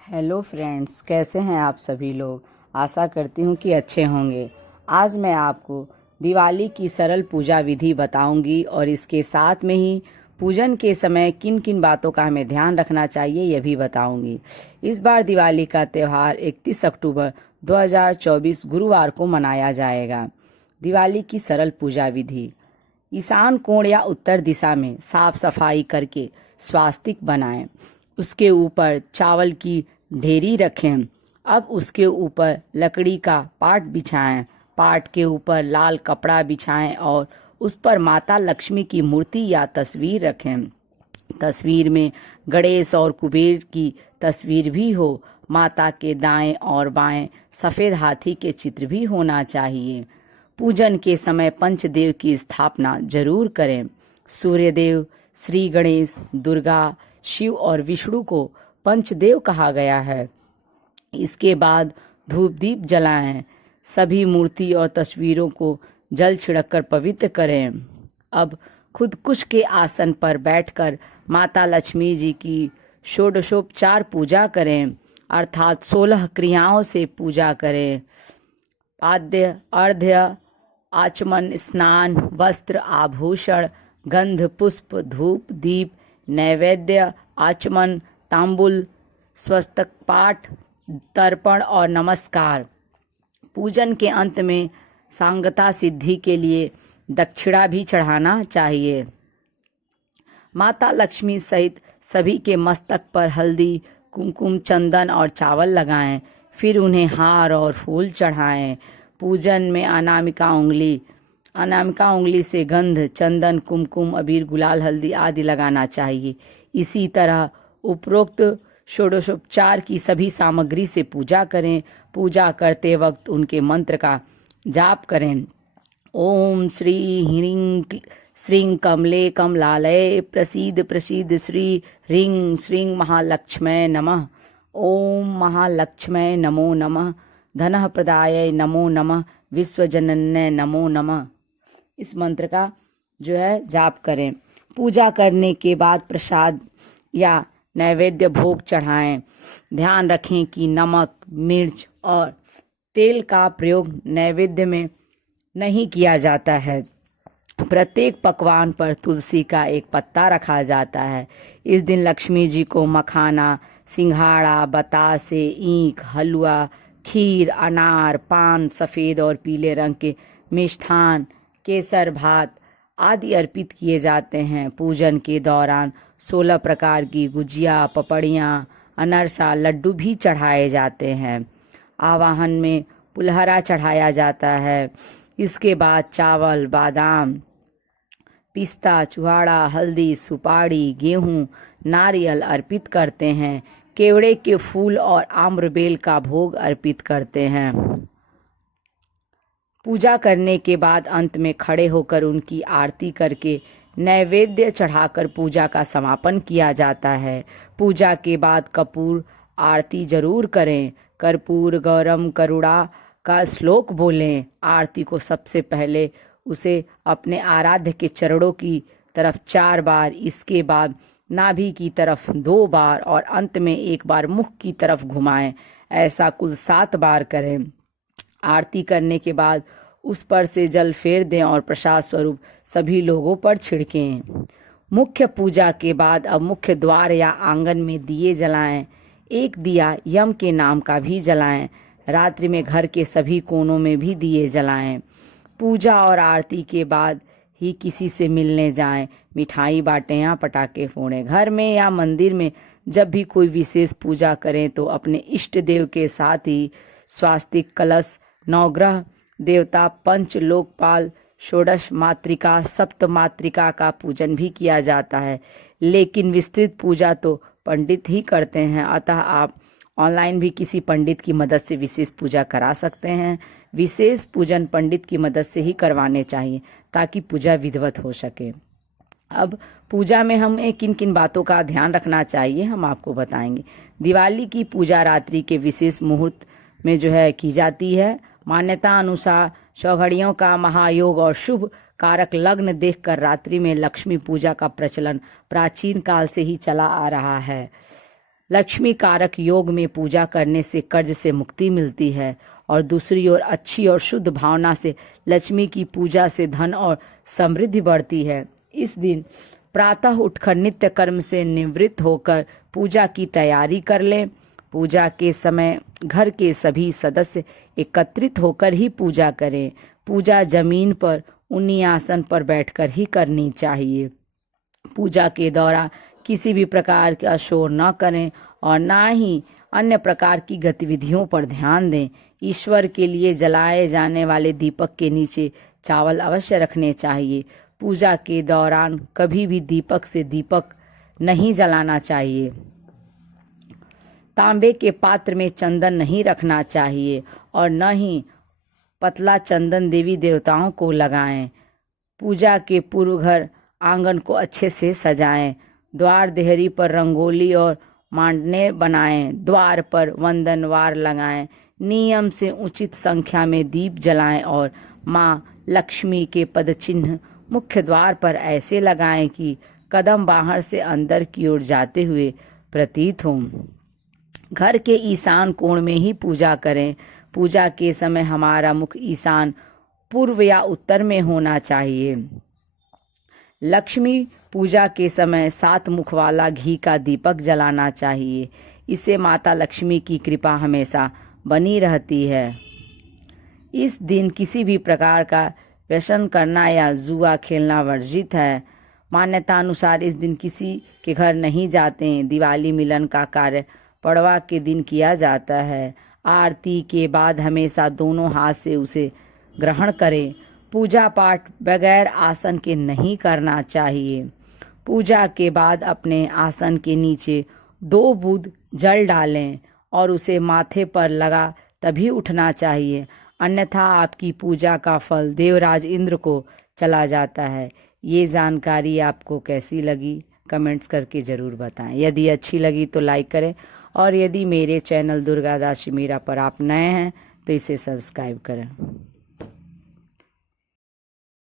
Hello friends, कैसे हैं आप सभी लोग। आशा करती हूँ कि अच्छे होंगे। आज मैं आपको दिवाली की सरल पूजा विधि बताऊंगी और इसके साथ में ही पूजन के समय किन किन बातों का हमें ध्यान रखना चाहिए यह भी बताऊंगी। इस बार दिवाली का त्यौहार 31 अक्टूबर 2024 गुरुवार को मनाया जाएगा। दिवाली की सरल पूजा विधि: ईशान कोण या उत्तर दिशा में साफ सफाई करके स्वास्तिक बनाएं। उसके ऊपर चावल की ढेरी रखें। अब उसके ऊपर लकड़ी का पाट बिछाएं। पाट के ऊपर लाल कपड़ा बिछाएं और उस पर माता लक्ष्मी की मूर्ति या तस्वीर रखें। तस्वीर में गणेश और कुबेर की तस्वीर भी हो। माता के दाएं और बाएं सफेद हाथी के चित्र भी होना चाहिए। पूजन के समय पंचदेव की स्थापना जरूर करें। सूर्यदेव, श्री गणेश, दुर्गा, शिव और विष्णु को पंचदेव कहा गया है। इसके बाद धूप दीप जलाएं। सभी मूर्ति और तस्वीरों को जल छिड़ककर पवित्र करें। अब खुद कुश के आसन पर बैठकर माता लक्ष्मी जी की षोडशोपचार पूजा करें, अर्थात 16 क्रियाओं से पूजा करें। पाद्य, अर्घ्य, आचमन, स्नान, वस्त्र, आभूषण, गंध, पुष्प, धूप, दीप, नैवेद्य, आचमन, तांबुल, स्वस्तिक पाठ, तर्पण और नमस्कार। पूजन के अंत में सांगता सिद्धि के लिए दक्षिणा भी चढ़ाना चाहिए। माता लक्ष्मी सहित सभी के मस्तक पर हल्दी, कुमकुम, चंदन और चावल लगाएं। फिर उन्हें हार और फूल चढ़ाएं। पूजन में अनामिका उंगली से गंध, चंदन, कुमकुम, अबीर, गुलाल, हल्दी आदि लगाना चाहिए। इसी तरह उपरोक्त षोडशोपचार की सभी सामग्री से पूजा करें। पूजा करते वक्त उनके मंत्र का जाप करें। ओम श्री ह्रीं श्रीं कमले कमलालये प्रसीद प्रसीद श्री ह्रीं श्रीं महालक्ष्म्यै नमः। ओम महालक्ष्म्यै नमो नमः। धनः प्रदाय नमो नमः। विश्वजनन्यै नमो नमः। इस मंत्र का जाप करें। पूजा करने के बाद प्रसाद या नैवेद्य भोग चढ़ाएं। ध्यान रखें कि नमक, मिर्च और तेल का प्रयोग नैवेद्य में नहीं किया जाता है। प्रत्येक पकवान पर तुलसी का एक पत्ता रखा जाता है। इस दिन लक्ष्मी जी को मखाना, सिंघाड़ा, बतासे, ईख, हलवा, खीर, अनार, पान, सफ़ेद और पीले रंग के मिष्ठान, केसर, भात आदि अर्पित किए जाते हैं। पूजन के दौरान 16 प्रकार की गुजिया, पपड़ियाँ, अनरसा, लड्डू भी चढ़ाए जाते हैं। आवाहन में पुलहरा चढ़ाया जाता है। इसके बाद चावल, बादाम, पिस्ता, चुहाड़ा, हल्दी, सुपारी, गेहूं, नारियल अर्पित करते हैं। केवड़े के फूल और आम्रबेल का भोग अर्पित करते हैं। पूजा करने के बाद अंत में खड़े होकर उनकी आरती करके नैवेद्य चढ़ाकर पूजा का समापन किया जाता है। पूजा के बाद कपूर आरती जरूर करें। कर्पूर गौरम करुणा का श्लोक बोलें। आरती को सबसे पहले उसे अपने आराध्य के चरणों की तरफ 4 बार, इसके बाद नाभि की तरफ 2 बार और अंत में 1 बार मुख की तरफ घुमाएं। ऐसा कुल 7 बार करें। आरती करने के बाद उस पर से जल फेर दें और प्रसाद स्वरूप सभी लोगों पर छिड़कें। मुख्य पूजा के बाद अब मुख्य द्वार या आंगन में दिए जलाएं। एक दिया यम के नाम का भी जलाएं। रात्रि में घर के सभी कोनों में भी दिए जलाएं। पूजा और आरती के बाद ही किसी से मिलने जाएं। मिठाई बांटें या पटाखे फोड़ें। घर में या मंदिर में जब भी कोई विशेष पूजा करें तो अपने इष्ट देव के साथ ही स्वास्तिक, कलश, नवग्रह देवता, पंच लोकपाल, षोडश मातृका, सप्त मातृका का पूजन भी किया जाता है। लेकिन विस्तृत पूजा तो पंडित ही करते हैं, अतः आप ऑनलाइन भी किसी पंडित की मदद से विशेष पूजा करा सकते हैं। विशेष पूजन पंडित की मदद से ही करवाने चाहिए ताकि पूजा विधिवत हो सके। अब पूजा में हमें किन किन बातों का ध्यान रखना चाहिए हम आपको बताएंगे। दिवाली की पूजा रात्रि के विशेष मुहूर्त में की जाती है। मान्यता अनुसार सौघड़ियों का महायोग और शुभ कारक लग्न देखकर रात्रि में लक्ष्मी पूजा का प्रचलन प्राचीन काल से ही चला आ रहा है। लक्ष्मी कारक योग में पूजा करने से कर्ज से मुक्ति मिलती है और दूसरी ओर अच्छी और शुद्ध भावना से लक्ष्मी की पूजा से धन और समृद्धि बढ़ती है। इस दिन प्रातः उठकर नित्य कर्म से निवृत्त होकर पूजा की तैयारी कर लें। पूजा के समय घर के सभी सदस्य एकत्रित होकर ही पूजा करें। पूजा जमीन पर उन्हीं आसन पर बैठकर ही करनी चाहिए। पूजा के दौरान किसी भी प्रकार का शोर न करें और ना ही अन्य प्रकार की गतिविधियों पर ध्यान दें। ईश्वर के लिए जलाए जाने वाले दीपक के नीचे चावल अवश्य रखने चाहिए। पूजा के दौरान कभी भी दीपक से दीपक नहीं जलाना चाहिए। तांबे के पात्र में चंदन नहीं रखना चाहिए और न ही पतला चंदन देवी देवताओं को लगाएं। पूजा के पूर्व घर आंगन को अच्छे से सजाएं। द्वार देहरी पर रंगोली और मांडने बनाएं। द्वार पर वंदनवार लगाएं। नियम से उचित संख्या में दीप जलाएं और माँ लक्ष्मी के पद चिन्ह मुख्य द्वार पर ऐसे लगाएं कि कदम बाहर से अंदर की ओर जाते हुए प्रतीत हों। घर के ईशान कोण में ही पूजा करें। पूजा के समय हमारा मुख ईशान पूर्व या उत्तर में होना चाहिए। लक्ष्मी पूजा के समय 7 मुख वाला घी का दीपक जलाना चाहिए। इससे माता लक्ष्मी की कृपा हमेशा बनी रहती है। इस दिन किसी भी प्रकार का व्यसन करना या जुआ खेलना वर्जित है। मान्यता अनुसार इस दिन किसी के घर नहीं जाते हैं। दिवाली मिलन का कार्य पड़वा के दिन किया जाता है। आरती के बाद हमेशा दोनों हाथ से उसे ग्रहण करें। पूजा पाठ बगैर आसन के नहीं करना चाहिए। पूजा के बाद अपने आसन के नीचे 2 बूंद जल डालें और उसे माथे पर लगा तभी उठना चाहिए, अन्यथा आपकी पूजा का फल देवराज इंद्र को चला जाता है। ये जानकारी आपको कैसी लगी कमेंट्स करके ज़रूर बताएं। यदि अच्छी लगी तो लाइक करें और यदि मेरे चैनल दुर्गा दासी मीरा पर आप नए हैं तो इसे सब्सक्राइब करें।